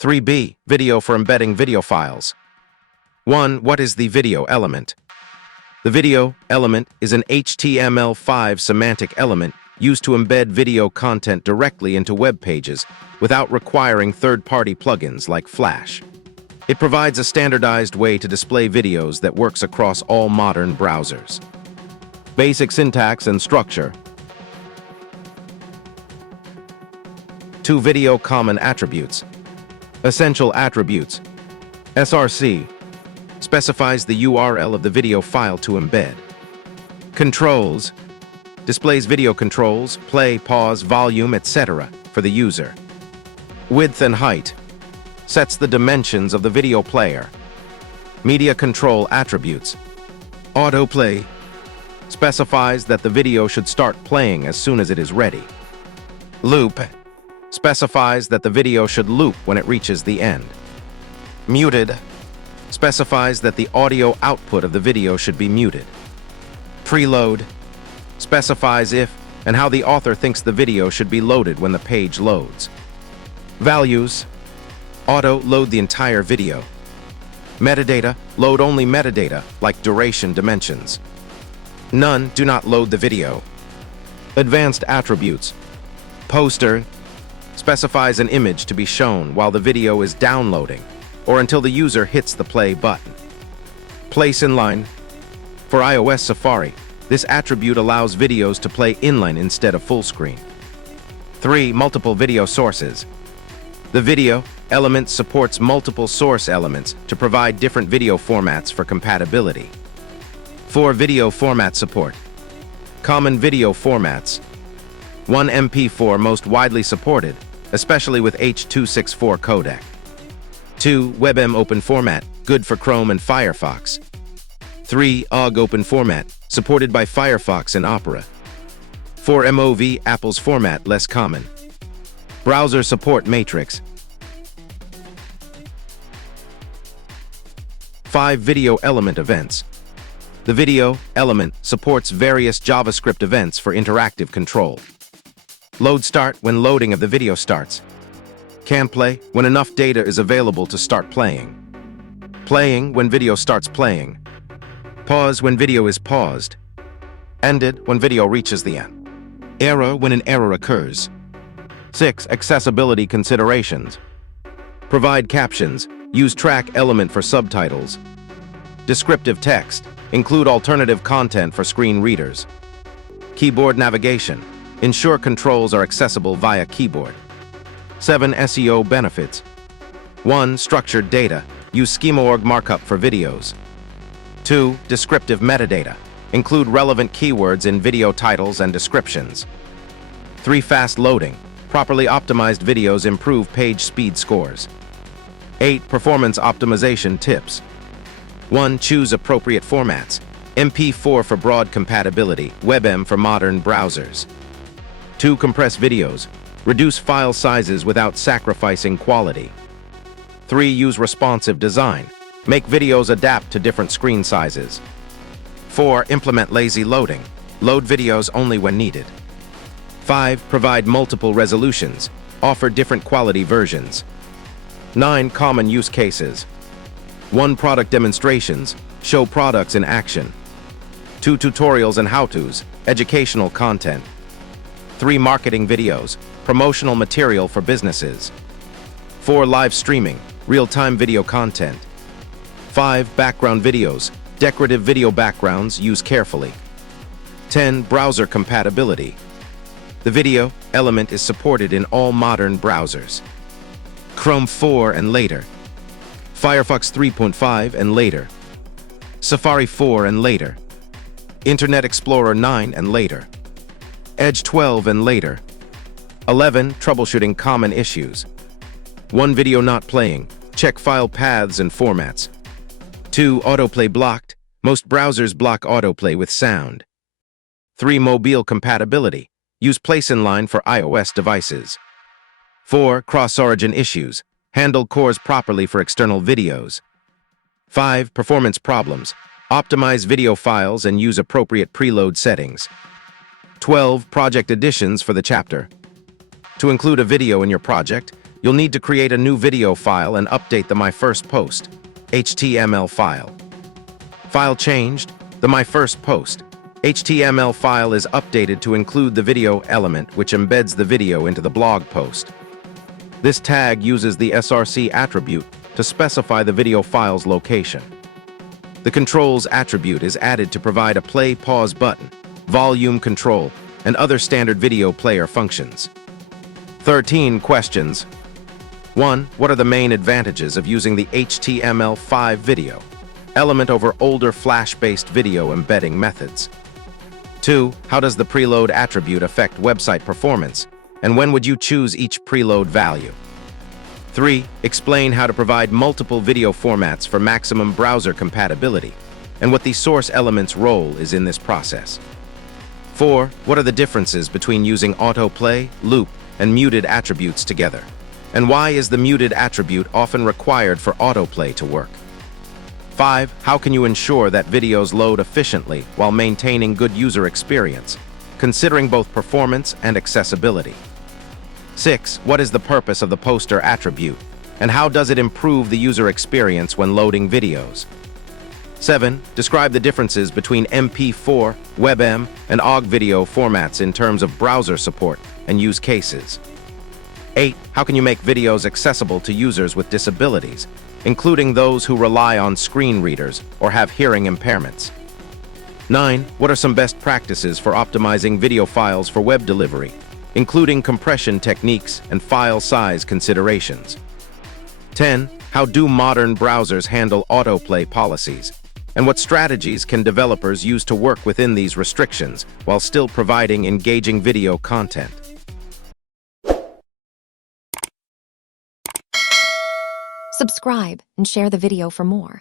3B. Video for embedding video files. 1. What is the video element? The video element is an HTML5 semantic element used to embed video content directly into web pages without requiring third-party plugins like Flash. It provides a standardized way to display videos that works across all modern browsers. Basic syntax and structure. 2. Video common attributes. Essential attributes. SRC specifies the URL of the video file to embed. Controls displays video controls, play, pause, volume, etc. for the user. Width and height sets the dimensions of the video player. Media control attributes. Autoplay specifies that the video should start playing as soon as it is ready. Loop specifies that the video should loop when it reaches the end. Muted specifies that the audio output of the video should be muted. Preload specifies if and how the author thinks the video should be loaded when the page loads. Values auto-load the entire video. Metadata load only metadata like duration dimensions. None do not load the video. Advanced attributes. Poster specifies an image to be shown while the video is downloading or until the user hits the play button. Place inline. For iOS Safari, this attribute allows videos to play inline instead of full screen. 3. Multiple video sources. The video element supports multiple source elements to provide different video formats for compatibility. 4. Video format support. Common video formats. 1. MP4 most widely supported, especially with H.264 codec. 2. WebM open format, good for Chrome and Firefox. 3. OGG open format, supported by Firefox and Opera. 4. MOV Apple's format, less common. Browser support matrix. 5. Video element events. The video element supports various JavaScript events for interactive control. Load start when loading of the video starts. Can play when enough data is available to start playing. Playing when video starts playing. Pause when video is paused. Ended when video reaches the end. Error when an error occurs. 6. Accessibility considerations. Provide captions. Use track element for subtitles. Descriptive text. Include alternative content for screen readers. Keyboard navigation. Ensure controls are accessible via keyboard. 7. SEO benefits. 1. Structured data. Use schema.org markup for videos. 2. Descriptive metadata. Include relevant keywords in video titles and descriptions. 3. Fast loading. Properly optimized videos improve page speed scores. 8. Performance optimization tips. 1. Choose appropriate formats. MP4 for broad compatibility, WebM for modern browsers. 2. Compress videos. Reduce file sizes without sacrificing quality. 3. Use responsive design. Make videos adapt to different screen sizes. 4. Implement lazy loading. Load videos only when needed. 5. Provide multiple resolutions. Offer different quality versions. 9. Common use cases. 1. Product demonstrations. Show products in action. 2. Tutorials and how-tos. Educational content. 3. Marketing videos. Promotional material for businesses. 4. Live streaming. Real-time video content. 5. Background videos. Decorative video backgrounds, use carefully. 10. Browser compatibility. The video element is supported in all modern browsers. Chrome 4 and later. Firefox 3.5 and later. Safari 4 and later. Internet Explorer 9 and later. Edge 12 and later. 11. Troubleshooting common issues. 1. Video not playing. Check file paths and formats. 2. Autoplay blocked. Most browsers block autoplay with sound. 3. Mobile compatibility. Use place inline for iOS devices. 4. Cross-origin issues. Handle cores properly for external videos. 5. Performance problems. Optimize video files and use appropriate preload settings. 12. Project additions for the chapter. To include a video in your project, You'll need to create a new video file and update the My First Post HTML file. File changed. The My First Post HTML file is updated to include the video element, which embeds the video into the blog post. This tag uses the src attribute to specify the video file's location. The controls attribute is added to provide a play-pause button, volume control, and other standard video player functions. 13 questions. 1. What are the main advantages of using the HTML5 video element over older Flash-based video embedding methods? 2. How does the preload attribute affect website performance, and when would you choose each preload value? 3. Explain how to provide multiple video formats for maximum browser compatibility, and what the source element's role is in this process. 4. What are the differences between using autoplay, loop, and muted attributes together? And why is the muted attribute often required for autoplay to work? 5. How can you ensure that videos load efficiently while maintaining good user experience, considering both performance and accessibility? 6. What is the purpose of the poster attribute, and how does it improve the user experience when loading videos? 7. Describe the differences between MP4, WebM, and OGG video formats in terms of browser support and use cases. 8. How can you make videos accessible to users with disabilities, including those who rely on screen readers or have hearing impairments? 9. What are some best practices for optimizing video files for web delivery, including compression techniques and file size considerations? 10. How do modern browsers handle autoplay policies? And what strategies can developers use to work within these restrictions while still providing engaging video content? Subscribe and share the video for more.